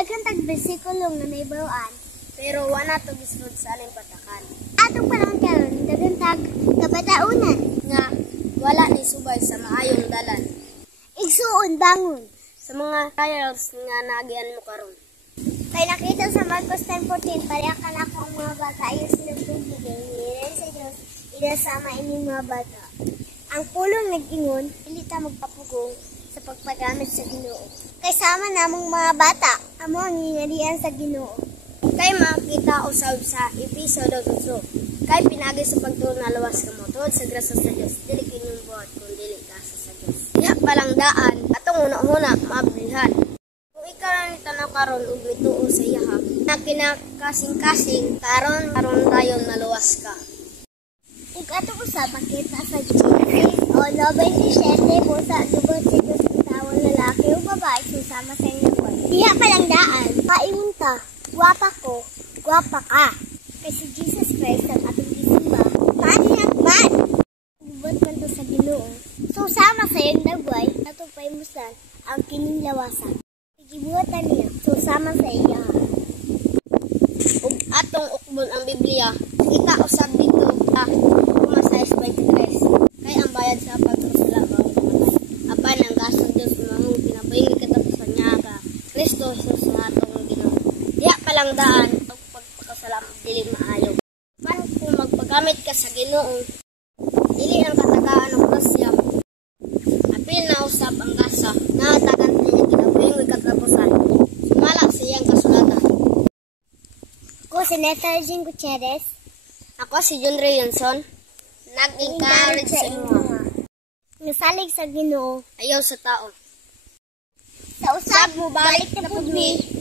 Daghang tag bersikulong na naibawaan, pero wala to gisulod sa aling patakan. atong panahon karon daghang tag kabataunan. Nga, wala ni subay sa maayong dalan. Igsuon bangon. Sa mga trials nga nagian mo karon. Kay nakita sa Marcos 10:14, pareakan ako ang mga bata ayon sila tubig ay hirin sa Diyos, inasama ining mga bata. Ang pulong nag-ingon, dili ta magpapugong sa pagpagamit sa Ginoo. Kay sama namong mga bata, amo ang ingarian sa Ginoo. Kay makita usab sa episode 2. Kay pinagi sa pagtuon na luwas ka mo tungod sa grasya sa Dios, dili kinyong buhat kun dili grasya sa Dios. Diha palang daan atong una-una maabilihan. Kung ikaw lang tanaw karon ug mituo sa iya na kinakasing-kasing karon dayon maluwas ka. Ug ato usab makita sa Genesis o 97 busa tubod si Diyos tawon lalaki o babae susama sa inyong buhay. Diha palang daan, paingon ta, gwapa ko, gwapa ka. Kay si Jesus Christ ang atong gisimba, man. Gubot man to sa Ginoo. So sama sa iyong dagway, atong paimusan ang kining lawasan. Gibuhatan niya, so sama sa iya. Ug atong ukbon ang Biblia, kita usab dito Masayas 23. Kay ang bayad sa pagkasala mao apan ang gasong Dios mahong pinabayng katapusan niya ka Kristo Jesus nga atong Ginoo. Diha palang daan ang pagpakasala dili maayo. Man kung magpagamit ka sa Ginoo, dili ang katagaan ng grasya. Apil na usab ang gasa, nahatagan niya kinabayng katapusan. Sumala sa iyang kasulatan. Ko si Neta Jean Gutierrez. Ako si John Ray Johnson. Nag-encourage sa inyo. Nasalig sa Ginoo. Ayaw sa tao. Sa usab mo balik na pud mi.